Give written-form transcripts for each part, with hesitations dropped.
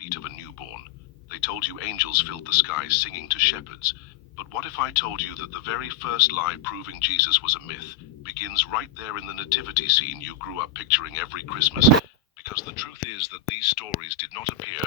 feet of a newborn. They told you angels filled the sky singing to shepherds. But what if I told you that the very first lie proving Jesus was a myth begins right there in the nativity scene you grew up picturing every Christmas? Because the truth is that these stories did not appear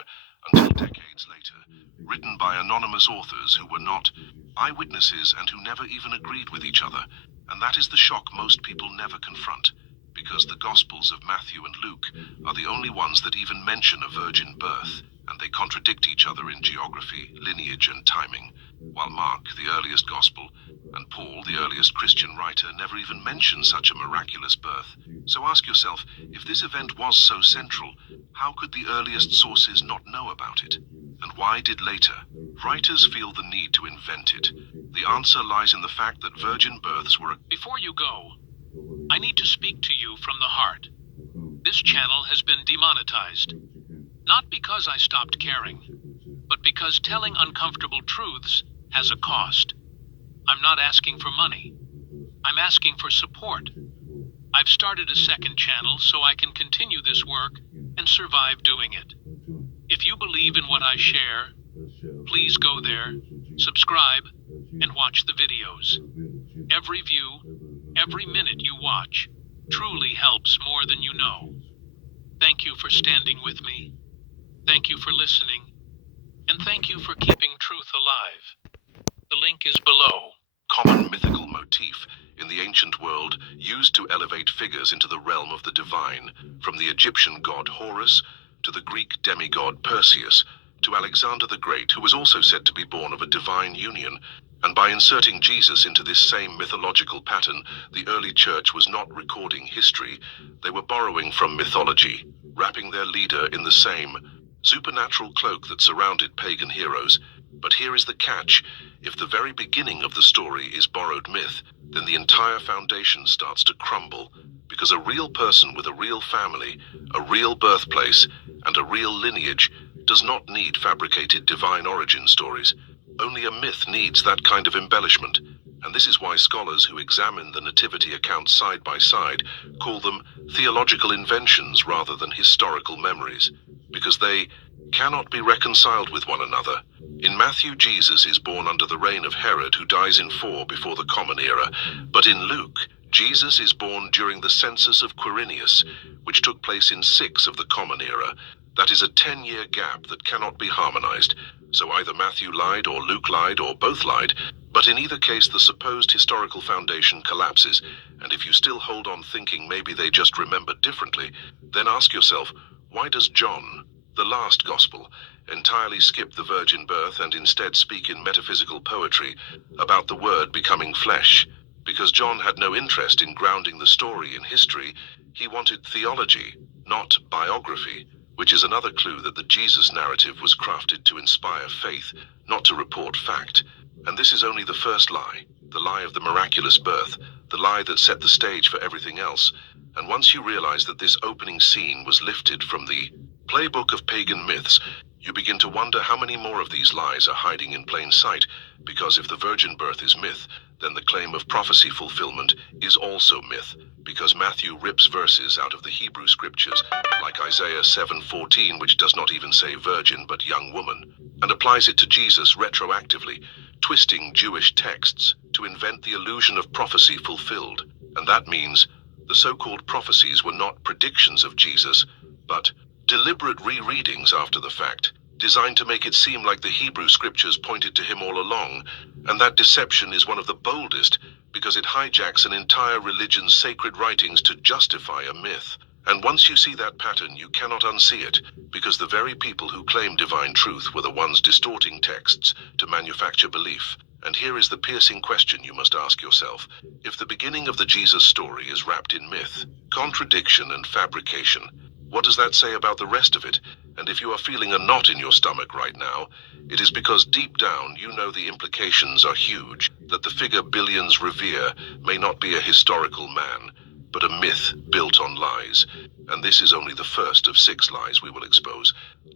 until decades later, written by anonymous authors who were not eyewitnesses and who never even agreed with each other. And that is the shock most people never confront, because the Gospels of Matthew and Luke are the only ones that even mention a virgin birth, and they contradict each other in geography, lineage, and timing, while Mark, the earliest Gospel, and Paul, the earliest Christian writer, never even mention such a miraculous birth. So ask yourself, if this event was so central, how could the earliest sources not know about it? And why did later writers feel the need to invent it? The answer lies in the fact that virgin births were... Before you go, I need to speak to you from the heart. This channel has been demonetized. Not because I stopped caring, but because telling uncomfortable truths has a cost. I'm not asking for money. I'm asking for support. I've started a second channel so I can continue this work and survive doing it. If you believe in what I share, please go there, subscribe, and watch the videos. Every view, every minute you watch, truly helps more than you know. Thank you for standing with me. Thank you for listening. And thank you for keeping truth alive. The link is below. Common mythical motif in the ancient world used to elevate figures into the realm of the divine, from the Egyptian god Horus to the Greek demigod Perseus to Alexander the Great, who was also said to be born of a divine union. And by inserting Jesus into this same mythological pattern, the early church was not recording history. They were borrowing from mythology, wrapping their leader in the same supernatural cloak that surrounded pagan heroes. But here is the catch. If the very beginning of the story is borrowed myth, then the entire foundation starts to crumble, because a real person with a real family, a real birthplace, and a real lineage does not need fabricated divine origin stories. Only a myth needs that kind of embellishment, and this is why scholars who examine the nativity accounts side by side call them theological inventions rather than historical memories, because they cannot be reconciled with one another. In Matthew, Jesus is born under the reign of Herod, who dies in 4 before the Common Era, but in Luke, Jesus is born during the census of Quirinius, which took place in 6 of the Common Era. That is a 10-year gap that cannot be harmonized. So either Matthew lied, or Luke lied, or both lied, but in either case the supposed historical foundation collapses, and if you still hold on thinking maybe they just remembered differently, then ask yourself, why does John, the last gospel, entirely skip the virgin birth and instead speak in metaphysical poetry about the Word becoming flesh? Because John had no interest in grounding the story in history. He wanted theology, not biography, which is another clue that the Jesus narrative was crafted to inspire faith, not to report fact. And this is only the first lie, the lie of the miraculous birth, the lie that set the stage for everything else. And once you realize that this opening scene was lifted from the playbook of pagan myths, you begin to wonder how many more of these lies are hiding in plain sight, because if the virgin birth is myth, then the claim of prophecy fulfillment is also myth, because Matthew rips verses out of the Hebrew scriptures, like Isaiah 7:14, which does not even say virgin but young woman, and applies it to Jesus retroactively, twisting Jewish texts to invent the illusion of prophecy fulfilled. And that means the so-called prophecies were not predictions of Jesus, but deliberate rereadings after the fact, designed to make it seem like the Hebrew scriptures pointed to him all along. And that deception is one of the boldest, because it hijacks an entire religion's sacred writings to justify a myth. And once you see that pattern, you cannot unsee it, because the very people who claim divine truth were the ones distorting texts to manufacture belief. And here is the piercing question you must ask yourself. If the beginning of the Jesus story is wrapped in myth, contradiction, and fabrication, what does that say about the rest of it? And if you are feeling a knot in your stomach right now, it is because deep down you know the implications are huge, that the figure billions revere may not be a historical man, but a myth built on lies. And this is only the first of 6 lies we will expose.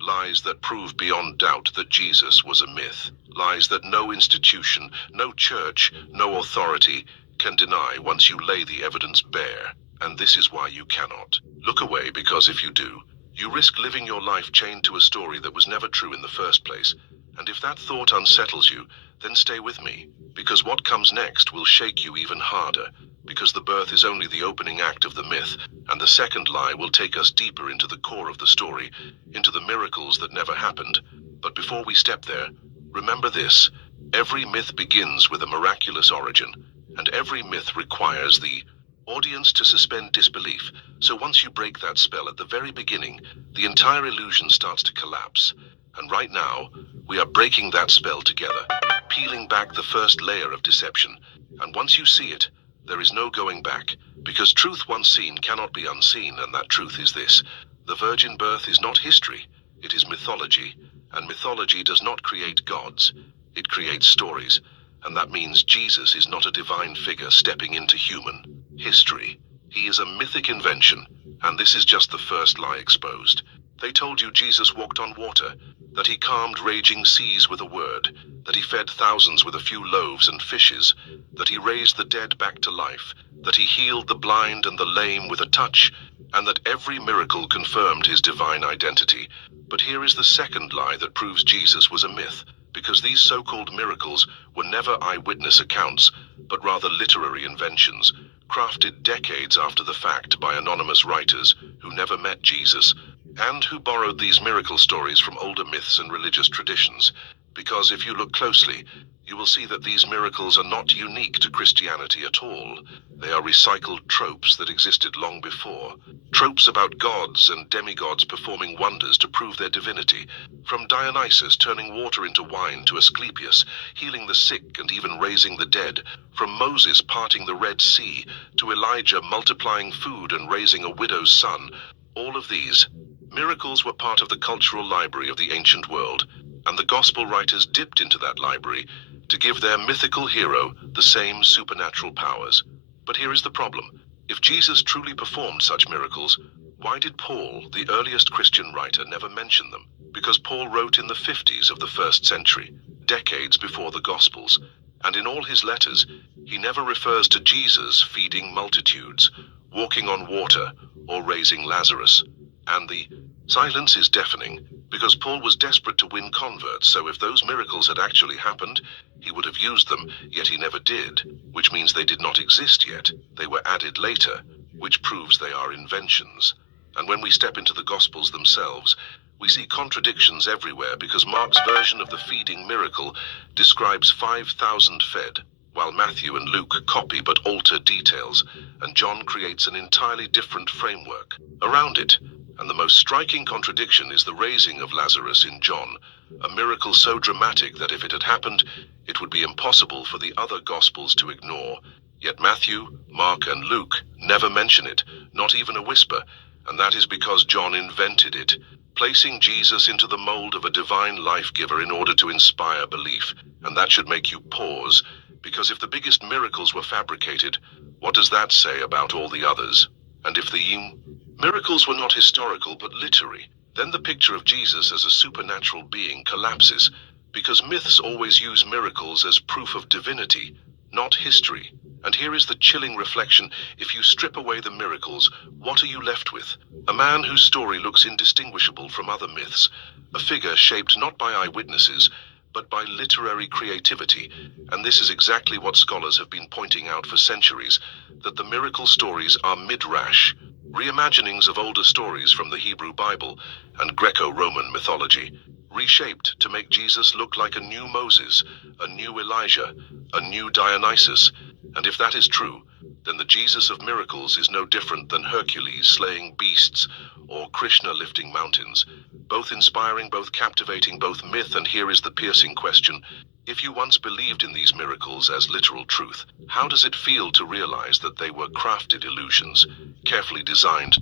Lies that prove beyond doubt that Jesus was a myth. Lies that no institution, no church, no authority can deny once you lay the evidence bare. And this is why you cannot look away, because if you do, You risk living your life chained to a story that was never true in the first place. And if that thought unsettles you, then stay with me, because what comes next will shake you even harder, because the birth is only the opening act of the myth, and the second lie will take us deeper into the core of the story, into the miracles that never happened. But before we step there, remember this: every myth begins with a miraculous origin, and every myth requires the audience to suspend disbelief. So once you break that spell at the very beginning, the entire illusion starts to collapse. And right now, we are breaking that spell together, peeling back the first layer of deception. And once you see it, there is no going back, because truth once seen cannot be unseen, and that truth is this: the virgin birth is not history, it is mythology, and mythology does not create gods, it creates stories, and that means Jesus is not a divine figure stepping into human history. He is a mythic invention, and this is just the first lie exposed. They told you Jesus walked on water, that he calmed raging seas with a word, that he fed thousands with a few loaves and fishes, that he raised the dead back to life, that he healed the blind and the lame with a touch, and that every miracle confirmed his divine identity. But here is the second lie that proves Jesus was a myth, because these so-called miracles were never eyewitness accounts, but rather literary inventions, crafted decades after the fact by anonymous writers who never met Jesus, and who borrowed these miracle stories from older myths and religious traditions. Because if you look closely, you will see that these miracles are not unique to Christianity at all. They are recycled tropes that existed long before. Tropes about gods and demigods performing wonders to prove their divinity. From Dionysus turning water into wine to Asclepius healing the sick and even raising the dead. From Moses parting the Red Sea to Elijah multiplying food and raising a widow's son. All of these miracles were part of the cultural library of the ancient world, and the gospel writers dipped into that library to give their mythical hero the same supernatural powers. But here is the problem. If Jesus truly performed such miracles, why did Paul, the earliest Christian writer, never mention them? Because Paul wrote in the 50s of the first century, decades before the Gospels, and in all his letters, he never refers to Jesus feeding multitudes, walking on water, or raising Lazarus. And the silence is deafening, because Paul was desperate to win converts, so if those miracles had actually happened, he would have used them, yet he never did, which means they did not exist yet. They were added later, which proves they are inventions. And when we step into the Gospels themselves, we see contradictions everywhere, because Mark's version of the feeding miracle describes 5,000 fed, while Matthew and Luke copy but alter details, and John creates an entirely different framework around it. And the most striking contradiction is the raising of Lazarus in John, a miracle so dramatic that if it had happened, it would be impossible for the other Gospels to ignore. Yet Matthew, Mark, and Luke never mention it, not even a whisper, and that is because John invented it, placing Jesus into the mold of a divine life-giver in order to inspire belief. And that should make you pause, because if the biggest miracles were fabricated, what does that say about all the others? And if the miracles were not historical but literary, then the picture of Jesus as a supernatural being collapses, because myths always use miracles as proof of divinity, not history. And here is the chilling reflection: if you strip away the miracles, what are you left with? A man whose story looks indistinguishable from other myths, a figure shaped not by eyewitnesses, but by literary creativity. And this is exactly what scholars have been pointing out for centuries, that the miracle stories are midrash, reimaginings of older stories from the Hebrew Bible and Greco-Roman mythology, reshaped to make Jesus look like a new Moses, a new Elijah, a new Dionysus. And if that is true, then the Jesus of miracles is no different than Hercules slaying beasts or Krishna lifting mountains, both inspiring, both captivating, both myth. And here is the piercing question: if you once believed in these miracles as literal truth, how does it feel to realize that they were crafted illusions, carefully designed to